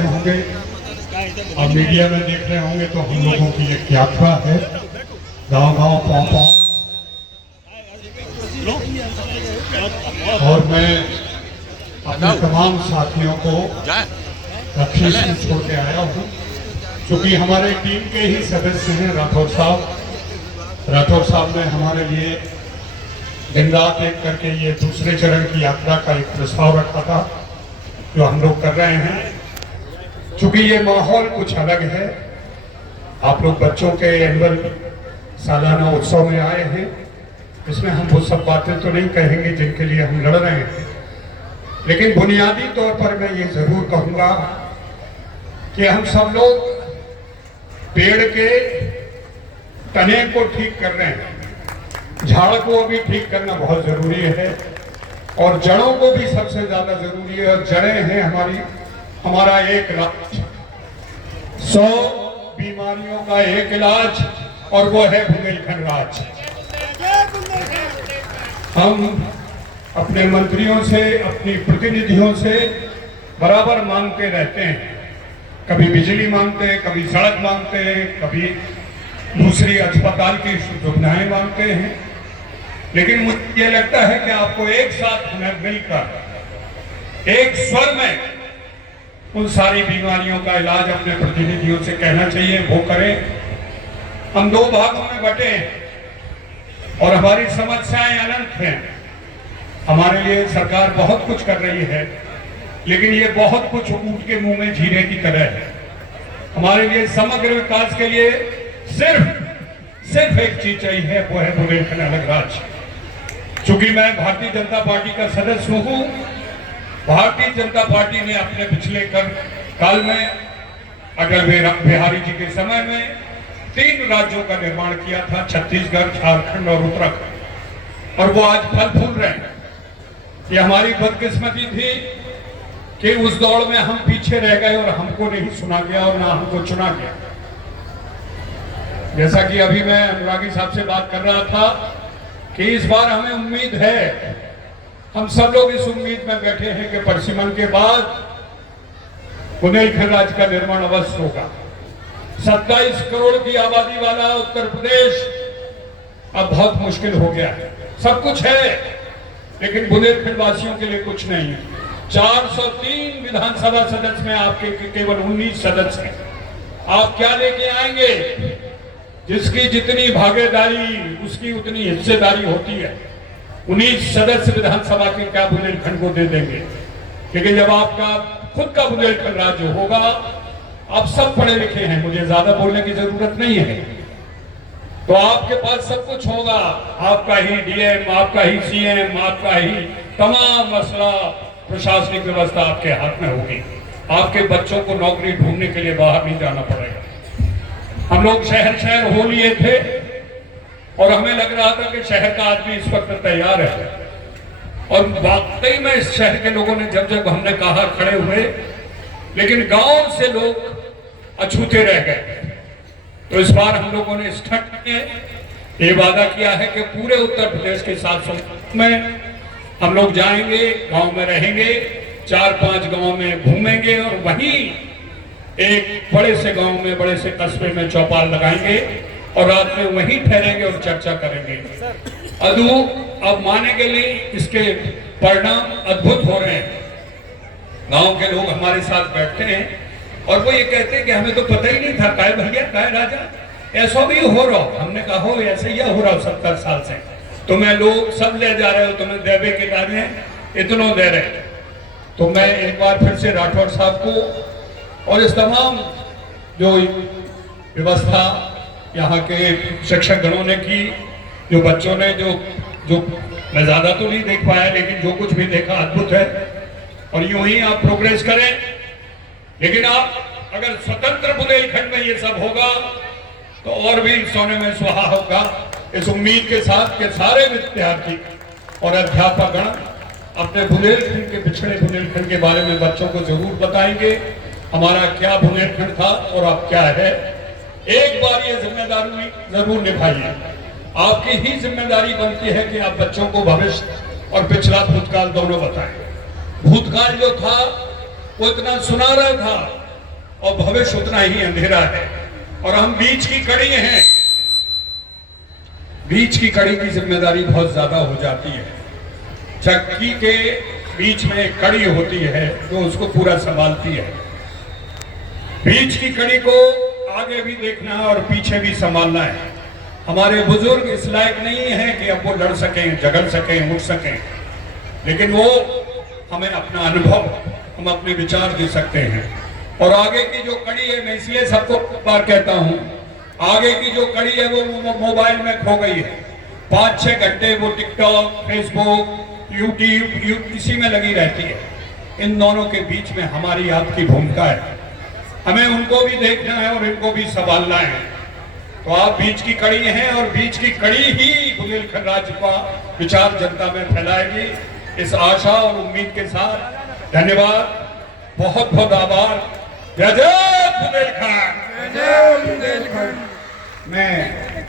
रहे होंगे और मीडिया में देख रहे होंगे तो हम लोगों की एक यात्रा है गांव-गांव पाँव-पाँव। और मैं अपने तमाम साथियों को रखी से छोड़ के आया हूँ, क्योंकि हमारे टीम के ही सदस्य हैं राठौर साहब ने हमारे लिए दिन रात एक करके ये दूसरे चरण की यात्रा का एक प्रस्ताव रखा था जो हम लोग कर रहे हैं। चूंकि ये माहौल कुछ अलग है, आप लोग बच्चों के एनुअल सालाना उत्सव में आए हैं, इसमें हम वो सब बातें तो नहीं कहेंगे जिनके लिए हम लड़ रहे हैं, लेकिन बुनियादी तौर पर मैं ये जरूर कहूँगा कि हम सब लोग पेड़ के तने को ठीक कर रहे हैं, झाड़ को भी ठीक करना बहुत जरूरी है और जड़ों को भी सबसे ज्यादा जरूरी है। और जड़ें हैं हमारा एक इलाज, 100 बीमारियों का एक इलाज, और वो है बुंदेलखंड राज। हम अपने मंत्रियों से, अपनी प्रतिनिधियों से बराबर मांगते रहते हैं, कभी बिजली मांगते हैं, कभी सड़क मांगते हैं, कभी दूसरी अस्पताल की सुविधाएं मांगते हैं, लेकिन मुझे ये लगता है कि आपको एक साथ मिलकर एक स्वर में उन सारी बीमारियों का इलाज अपने प्रतिनिधियों से कहना चाहिए, वो करें। हम 2 भागों में बटे हैं और हमारी समस्याएं अनंत हैं। हमारे लिए सरकार बहुत कुछ कर रही है, लेकिन ये बहुत कुछ ऊंट के मुंह में जीरे की तरह है। हमारे लिए समग्र विकास के लिए सिर्फ एक चीज चाहिए, वो है बुंदेलखंड अलग राज्य। चूंकि मैं भारतीय जनता पार्टी का सदस्य हूं, भारतीय जनता पार्टी ने अपने पिछले काल में अटल बिहारी जी के समय में 3 राज्यों का निर्माण किया था, छत्तीसगढ़, झारखंड और उत्तराखंड, और वो आज फल फूल रहे हैं। ये हमारी बदकिस्मती थी कि उस दौड़ में हम पीछे रह गए और हमको नहीं सुना गया और ना हमको चुना गया। जैसा कि अभी मैं अनुरागी साहब से बात कर रहा था कि इस बार हमें उम्मीद है, हम सब लोग इस उम्मीद में बैठे हैं कि परसिमन के बाद बुंदेलखंड राज्य का निर्माण अवश्य होगा। 27 करोड़ की आबादी वाला उत्तर प्रदेश अब बहुत मुश्किल हो गया है। सब कुछ है, लेकिन बुंदेलखंड वासियों के लिए कुछ नहीं है। 403 विधानसभा सदस्य में आपके केवल 19 सदस्य हैं। आप क्या लेके आएंगे? जिसकी जितनी भागीदारी उसकी उतनी हिस्सेदारी होती है। 19 सदस्य विधानसभा के क्या बुंदेलखंड को दे देंगे? लेकिन जब आपका खुद का बुंदेलखंड राज्य होगा, आप सब पढ़े लिखे हैं, मुझे ज्यादा बोलने की जरूरत नहीं है, तो आपके पास सब कुछ होगा। आपका ही डीएम, आपका ही सीएम, आपका ही तमाम मसला प्रशासनिक व्यवस्था आपके हाथ में होगी। आपके बच्चों को नौकरी ढूंढने के लिए बाहर नहीं जाना पड़ेगा। हम लोग शहर हो लिए थे और हमें लग रहा था कि शहर का आदमी इस वक्त तैयार है, और वाकई में इस शहर के लोगों ने जब हमने कहा खड़े हुए, लेकिन गांव से लोग अछूते रह गए। तो इस बार हम लोगों ने स्टंट में ये वादा किया है कि पूरे उत्तर प्रदेश के 700 में हम लोग जाएंगे, गांव में रहेंगे, 4-5 गांव में घूमेंगे और वहीं एक बड़े से गांव में, बड़े से कस्बे में चौपाल लगाएंगे और रात में वहीं ठहरेंगे और चर्चा करेंगे। अब माने के लिए इसके परिणाम अद्भुत हो रहे हैं। गांव के लोग हमारे साथ बैठते हैं और वो ये कहते हैं कि हमें तो पता ही नहीं था, काय भैया, काय राजा, ऐसा भी हो रहा। हमने कहा हो ऐसे ही हो रहा 70 साल से, तुम्हें लोग सब ले जा रहे हो, तुम्हें देवे के कार्य इतनों दे रहे। तो मैं एक बार फिर से राठौर साहब को और इस तमाम जो व्यवस्था यहाँ के शिक्षक गणों ने की, जो बच्चों ने जो मैं ज्यादा तो नहीं देख पाया, लेकिन जो कुछ भी देखा अद्भुत है। और यूं ही आप प्रोग्रेस करें, लेकिन आप अगर स्वतंत्र बुंदेलखंड में ये सब होगा तो और भी सोने में सुहा होगा। इस उम्मीद के साथ कि सारे विद्यार्थी और अध्यापकगण अपने बुंदेलखंड के, पिछड़े बुंदेलखंड के बारे में बच्चों को जरूर बताएंगे, हमारा क्या बुंदेलखंड था और अब क्या है। एक बार ये जिम्मेदारी जरूर निभाइए। आपकी ही जिम्मेदारी बनती है कि आप बच्चों को भविष्य और पिछला भूतकाल दोनों बताएं। भूतकाल जो था वो इतना सुनहरा था और भविष्य उतना ही अंधेरा है। और हम बीच की कड़ी हैं। बीच की कड़ी की जिम्मेदारी बहुत ज्यादा हो जाती है। चक्की के बीच में एक कड़ी होती है जो उसको पूरा संभालती है। बीच की कड़ी को आगे भी देखना है और पीछे भी संभालना है। हमारे बुजुर्ग इस लायक नहीं है कि अब वो लड़ सकें, झगड़ सकें, उठ सकें, लेकिन वो हमें अपना अनुभव, हम अपने विचार दे सकते हैं। और आगे की जो कड़ी है, मैं इसलिए सबको बार कहता हूं, आगे की जो कड़ी है वो मोबाइल में खो गई है। 5-6 घंटे वो टिकटॉक, फेसबुक, यूट्यूब इसी में लगी रहती है। इन दोनों के बीच में हमारी आपकी भूमिका है। हमें उनको भी देखना है और इनको भी संभालना है। तो आप बीच की कड़ी हैं और बीच की कड़ी ही बुंदेलखंड राज्य का विचार जनता में फैलाएगी। इस आशा और उम्मीद के साथ धन्यवाद, बहुत बहुत आभार। जय जय बुंदेलखंड। जय बुंदेलखंड। मैं